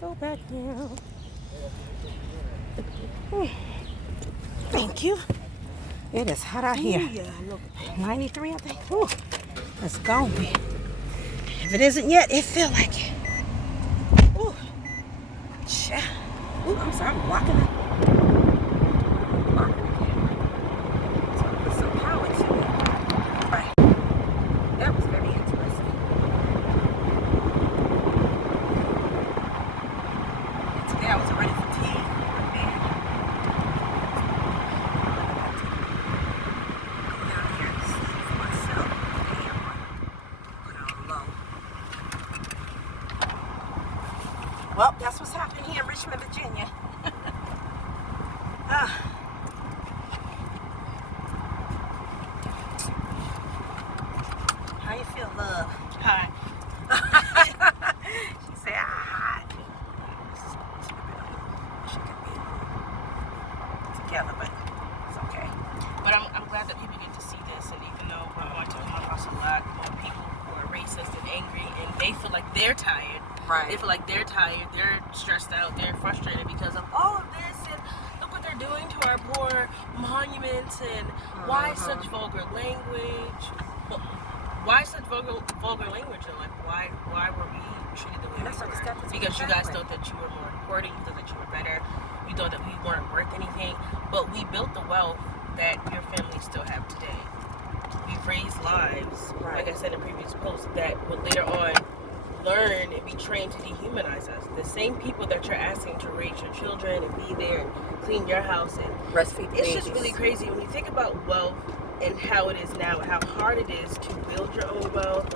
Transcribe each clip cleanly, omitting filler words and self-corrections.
Go back now. Thank you. It is hot out here. 93, I think. Ooh, it's gonna be. If it isn't yet, it feel like it. Ooh, ooh, I'm sorry, I'm walking it. So I put some power to it. Right. That was very interesting. And today I was already fatigued. Well, that's what's happening here in Richmond, Virginia. How you feel, love? Hi. She said, hi. She could be together, but it's okay. But I'm glad that people get to see this, and even though we're going to come across a lot more people who are racist and angry, and they feel like they're tired. Right. They feel like they're tired, they're stressed out, they're frustrated because of all of this, and look what they're doing to our poor monuments, and why such vulgar language? Well, why such vulgar language? And like, why were we treated the way we were? Because you guys thought that you were more important, you thought that you were better, you thought that we weren't worth anything, but we built the wealth that your families still have today. We've raised lives, like I said in previous posts, that will later on learn and be trained to dehumanize us. The same people that you're asking to raise your children and be there and clean your house and breastfeed it's just really crazy when you think about wealth and how it is now and how hard it is to build your own wealth,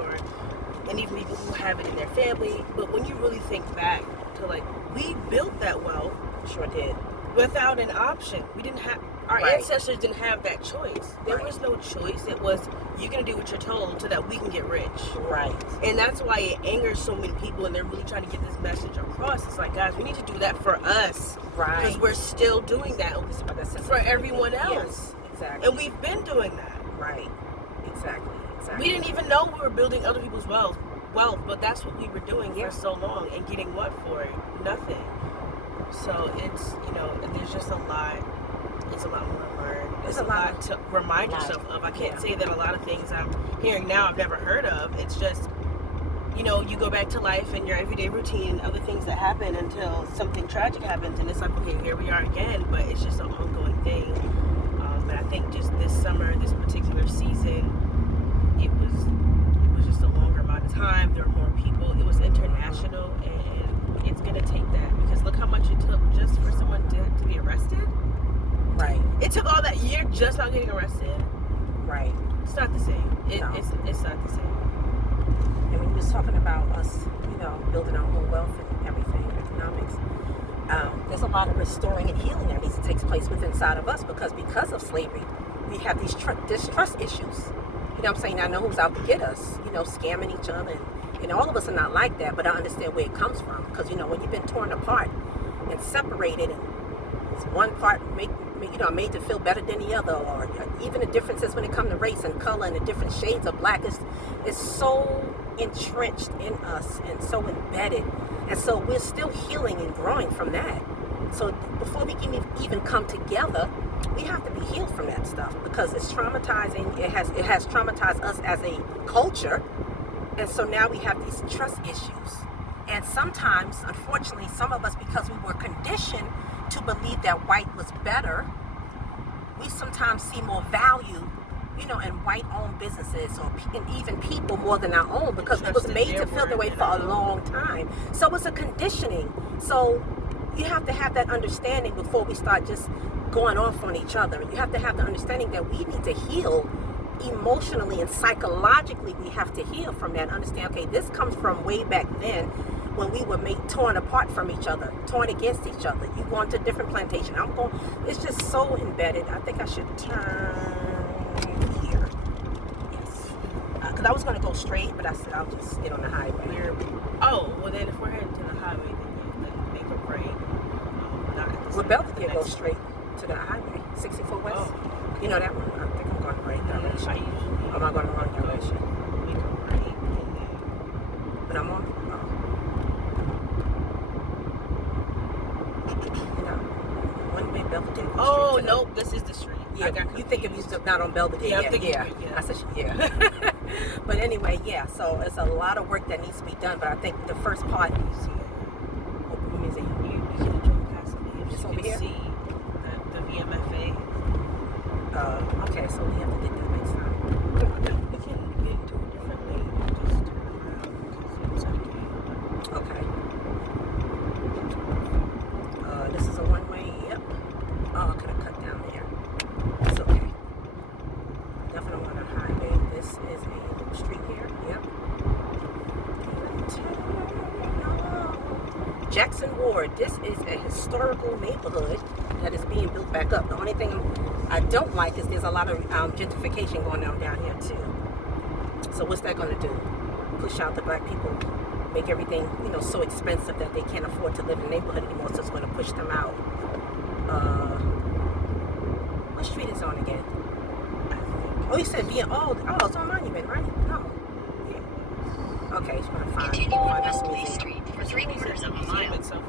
and even people who have it in their family. But when you really think back to, like, we built that wealth, sure did, without an option. We didn't have, our ancestors didn't have that choice. There was no choice. It was, you're going to do what you're told so that we can get rich. Right. And that's why it angers so many people, and they're really trying to get this message across. It's like, guys, we need to do that for us. Right. Because we're still doing that for everyone else. Yes, exactly. And we've been doing that. Right. Exactly. We didn't even know we were building other people's wealth, but that's what we were doing for so long, and getting what for it? Nothing. So it's, there's just a lot. It's a lot more to learn. It's a lot to remind yourself of. I can't say that a lot of things I'm hearing now I've never heard of. It's just, you go back to life and your everyday routine, other things that happen until something tragic happens, and it's like, okay, here we are again. But it's just an ongoing thing. But I think just this summer, this particular season, it was just a longer amount of time. There were more people. It was international, and it's gonna take that, because look how much it took just for someone to be arrested. Right. It took all that year just not getting arrested. Right. It's not the same. It's not the same. And when you was talking about us, building our own wealth and everything, economics, there's a lot of restoring and healing that needs to take place within inside of us, because of slavery, we have these distrust issues. You know what I'm saying? I know who's out to get us, scamming each other. And all of us are not like that, but I understand where it comes from. Because, when you've been torn apart and separated, and it's one part made to feel better than the other, or even the differences when it comes to race and color and the different shades of black is so entrenched in us and so embedded. And so we're still healing and growing from that. So before we can even come together, we have to be healed from that stuff, because it's traumatizing. It has traumatized us as a culture. And so now we have these trust issues. And sometimes, unfortunately, some of us, because we were conditioned to believe that white was better, we sometimes see more value, in white-owned businesses and even people more than our own, because it was made to feel that way for a long time. So it's a conditioning. So you have to have that understanding before we start just going off on each other. You have to have the understanding that we need to heal emotionally and psychologically. We have to heal from that. Understand, okay, this comes from way back then, when we were torn apart from each other, torn against each other. You go into a different plantation. It's just so embedded. I think I should turn here. Yes. Because I was going to go straight, but I said I'll just get on the highway. Well then if we're heading to the highway, then make a break. Well, Belvedere goes straight to the highway, 64 West. Oh. You know that one? I think I'm going the right direction. Am I going the wrong direction? Make a break. But I'm on. nope, this is the street. Yeah, I got you think it was not on Belvedere? Yeah, I'm Yeah, thinking, yeah. yeah. I said, yeah. But anyway, yeah. So it's a lot of work that needs to be done. But I think the first part. Open museum. You could have drove past it. It's You over could here? see the VMFA. Okay, so we have to get that next time. We can get into a different lane and just turn around because it's okay. Okay. This is a one-way. Yep. Oh, I could have cut down there. It's okay. Definitely on a highway. This is a little street here. Yep. Jackson Ward. This is a historical neighborhood that is being built back up. The only thing I don't like is there's a lot of gentrification going on down here too. So what's that going to do? Push out the black people, make everything so expensive that they can't afford to live in the neighborhood anymore. So it's going to push them out. What street is on again? Oh, you said it's on Monument, right? No. Yeah. Okay, it's going to find Continue on us West a Lee museum. Street for 3/4 of a mile. Itself